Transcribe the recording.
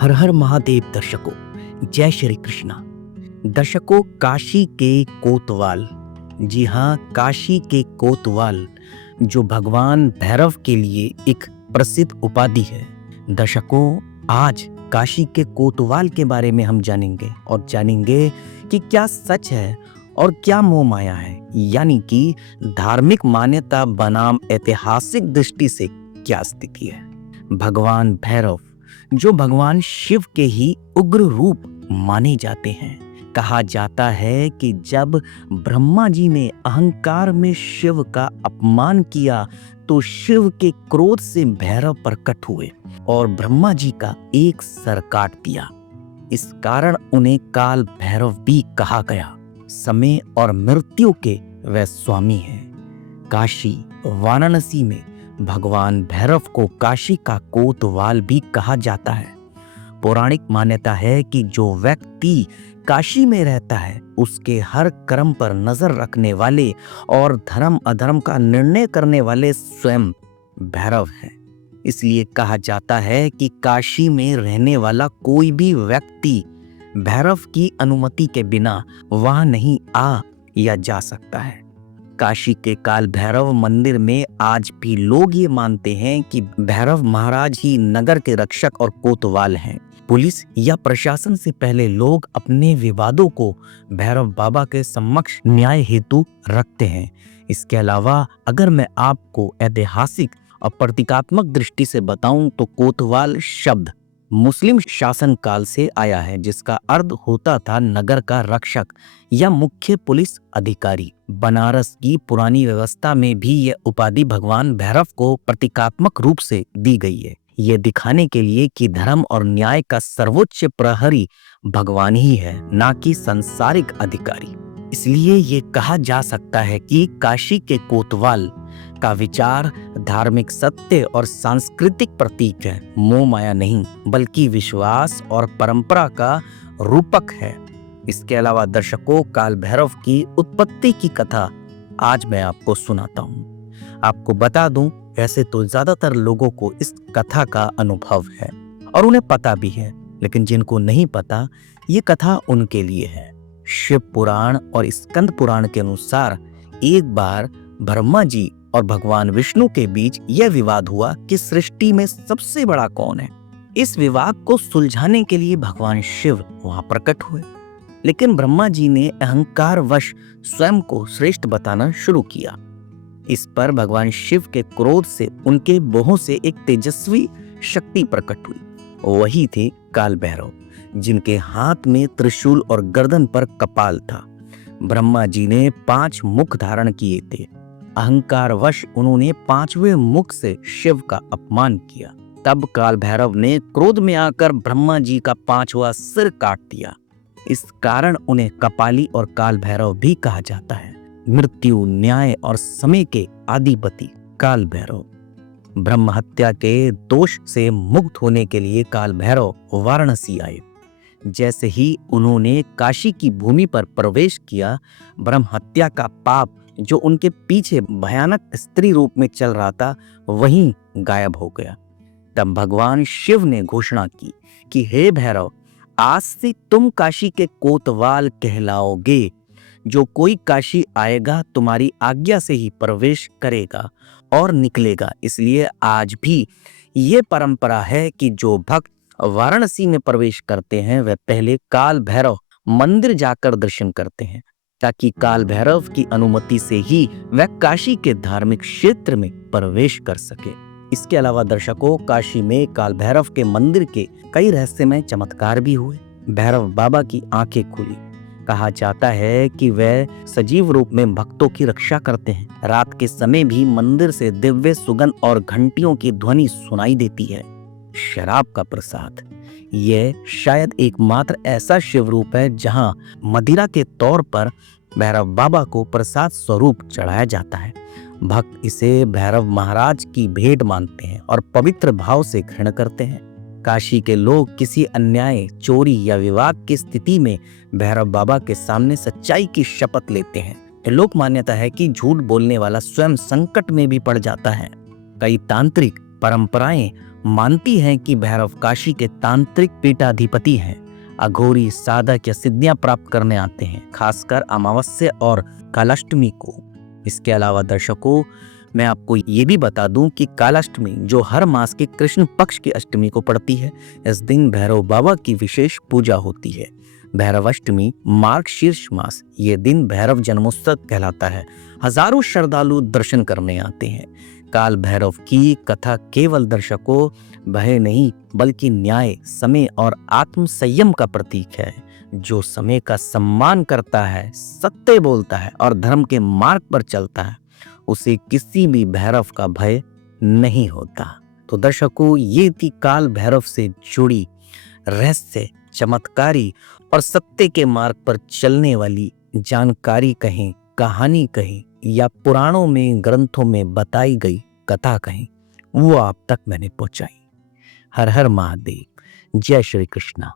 हर हर महादेव दर्शकों, जय श्री कृष्णा। दर्शकों, काशी के कोतवाल, जी हाँ, काशी के कोतवाल जो भगवान भैरव के लिए एक प्रसिद्ध उपाधि है। दर्शकों, आज काशी के कोतवाल के बारे में हम जानेंगे और जानेंगे कि क्या सच है और क्या मोह माया है, यानी कि धार्मिक मान्यता बनाम ऐतिहासिक दृष्टि से क्या स्थिति है। भगवान भैरव जो भगवान शिव के ही उग्र रूप माने जाते हैं। कहा जाता है कि जब ब्रह्मा जी ने अहंकार में शिव का अपमान किया तो शिव के क्रोध से भैरव प्रकट हुए और ब्रह्मा जी का एक सर काट दिया। इस कारण उन्हें काल भैरव भी कहा गया। समय और मृत्यु के वे स्वामी हैं। काशी वाराणसी में भगवान भैरव को काशी का कोतवाल भी कहा जाता है। पौराणिक मान्यता है कि जो व्यक्ति काशी में रहता है उसके हर कर्म पर नजर रखने वाले और धर्म अधर्म का निर्णय करने वाले स्वयं भैरव हैं। इसलिए कहा जाता है कि काशी में रहने वाला कोई भी व्यक्ति भैरव की अनुमति के बिना वहां नहीं आ या जा सकता है। काशी के काल भैरव मंदिर में आज भी लोग ये मानते हैं कि भैरव महाराज ही नगर के रक्षक और कोतवाल हैं। पुलिस या प्रशासन से पहले लोग अपने विवादों को भैरव बाबा के समक्ष न्याय हेतु रखते हैं। इसके अलावा अगर मैं आपको ऐतिहासिक और प्रतीकात्मक दृष्टि से बताऊं तो कोतवाल शब्द मुस्लिम शासन काल से आया है, जिसका अर्थ होता था नगर का रक्षक या मुख्य पुलिस अधिकारी। बनारस की पुरानी व्यवस्था में भी यह उपाधि भगवान भैरव को प्रतीकात्मक रूप से दी गई है, ये दिखाने के लिए कि धर्म और न्याय का सर्वोच्च प्रहरी भगवान ही है, ना कि सांसारिक अधिकारी। इसलिए ये कहा जा सकता है कि काशी के कोतवाल का विचार धार्मिक सत्य और सांस्कृतिक प्रतीक है, मोह माया नहीं बल्कि विश्वास और परंपरा का रूपक है। इसके अलावा दर्शकों, काल भैरव की उत्पत्ति की कथा आज मैं आपको सुनाता हूँ। आपको बता दूं, वैसे तो ज्यादातर लोगों को इस कथा का अनुभव है और उन्हें पता भी है, लेकिन जिनको नहीं पता ये कथा उनके लिए है। शिव पुराण और स्कंद पुराण के अनुसार एक बार ब्रह्मा जी और भगवान विष्णु के बीच यह विवाद हुआ कि सृष्टि में सबसे बड़ा कौन है। इस विवाद को सुलझाने के लिए भगवान शिव वहां प्रकट हुए, लेकिन ब्रह्मा जी ने अहंकारवश स्वयं को श्रेष्ठ बताना शुरू किया। इस पर भगवान शिव के क्रोध से उनके बाहों से एक तेजस्वी शक्ति प्रकट हुई। वही थे काल भैरव, जिनके हाथ में त्रिशूल और गर्दन पर कपाल था। ब्रह्मा जी ने 5 मुख धारण किए थे। अहंकारवश उन्होंने 5वें मुख से शिव का अपमान किया। तब काल भैरव ने क्रोध में आकर ब्रह्मा जी का 5वां सिर काट दिया। इस कारण उन्हें कपाली और काल भैरव भी कहा जाता है। मृत्यु, न्याय और समय के अधिपति काल भैरव। ब्रह्म हत्या के दोष से मुक्त होने के लिए काल भैरव वाराणसी आए। जैसे ही उन्होंने काशी की भूमि पर प्रवेश किया, ब्रह्म हत्या का पाप जो उनके पीछे भयानक स्त्री रूप में चल रहा था वहीं गायब हो गया। तब भगवान शिव ने घोषणा की कि हे भैरव, आज से तुम काशी के कोतवाल कहलाओगे। जो कोई काशी आएगा तुम्हारी आज्ञा से ही प्रवेश करेगा और निकलेगा। इसलिए आज भी ये परंपरा है कि जो भक्त वाराणसी में प्रवेश करते हैं वह पहले काल भैरव मंदिर जाकर दर्शन करते हैं, ताकि काल भैरव की अनुमति से ही वह काशी के धार्मिक क्षेत्र में प्रवेश कर सके। इसके अलावा दर्शकों, काशी में काल भैरव के मंदिर के कई रहस्यमय चमत्कार भी हुए। भैरव बाबा की आंखें खुली। कहा जाता है कि वह सजीव रूप में भक्तों की रक्षा करते हैं। रात के समय भी मंदिर से दिव्य सुगंध और घंटियों की ध्वनि सुनाई देती है। शराब का प्रसाद, यह शायद एकमात्र ऐसा शिव रूप है जहां मदिरा के तौर पर भैरव बाबा को प्रसाद स्वरूप चढ़ाया जाता है। भक्त इसे भैरव महाराज की भेंट मानते हैं और पवित्र भाव से ग्रहण करते हैं। काशी के लोग किसी अन्याय, चोरी या विवाद की स्थिति में भैरव बाबा के सामने सच्चाई की शपथ लेते हैं। लोक मान्यता है कि झूठ बोलने वाला स्वयं संकट में भी पड़ जाता है। कई तांत्रिक परंपराएं मानती हैं कि भैरव काशी के तांत्रिक पीठाधिपति हैं। अघोरी साधक या सिद्धियां प्राप्त करने आते हैं, खासकर अमावस्या और कालाष्टमी को। इसके अलावा दर्शकों, मैं आपको ये भी बता दूं कि कालाष्टमी, जो हर मास के कृष्ण पक्ष की अष्टमी को पड़ती है, इस दिन भैरव बाबा की विशेष पूजा होती है। भैरवाष्टमी मार्गशीर्ष मास, ये दिन भैरव जन्मोत्सव कहलाता है। हजारों श्रद्धालु दर्शन करने आते हैं। काल भैरव की कथा केवल दर्शकों भय नहीं, बल्कि न्याय, समय और आत्म संयम का प्रतीक है। जो समय का सम्मान करता है, सत्य बोलता है और धर्म के मार्ग पर चलता है, उसे किसी भी भैरव का भय नहीं होता। तो दर्शकों, ये थी काल भैरव से जुड़ी रहस्य, चमत्कारी और सत्य के मार्ग पर चलने वाली जानकारी कहें, कहानी कहें या पुराणों में, ग्रंथों में बताई गई कथा कहें, वो आप तक मैंने पहुंचाई। हर हर महादेव। जय श्री कृष्णा।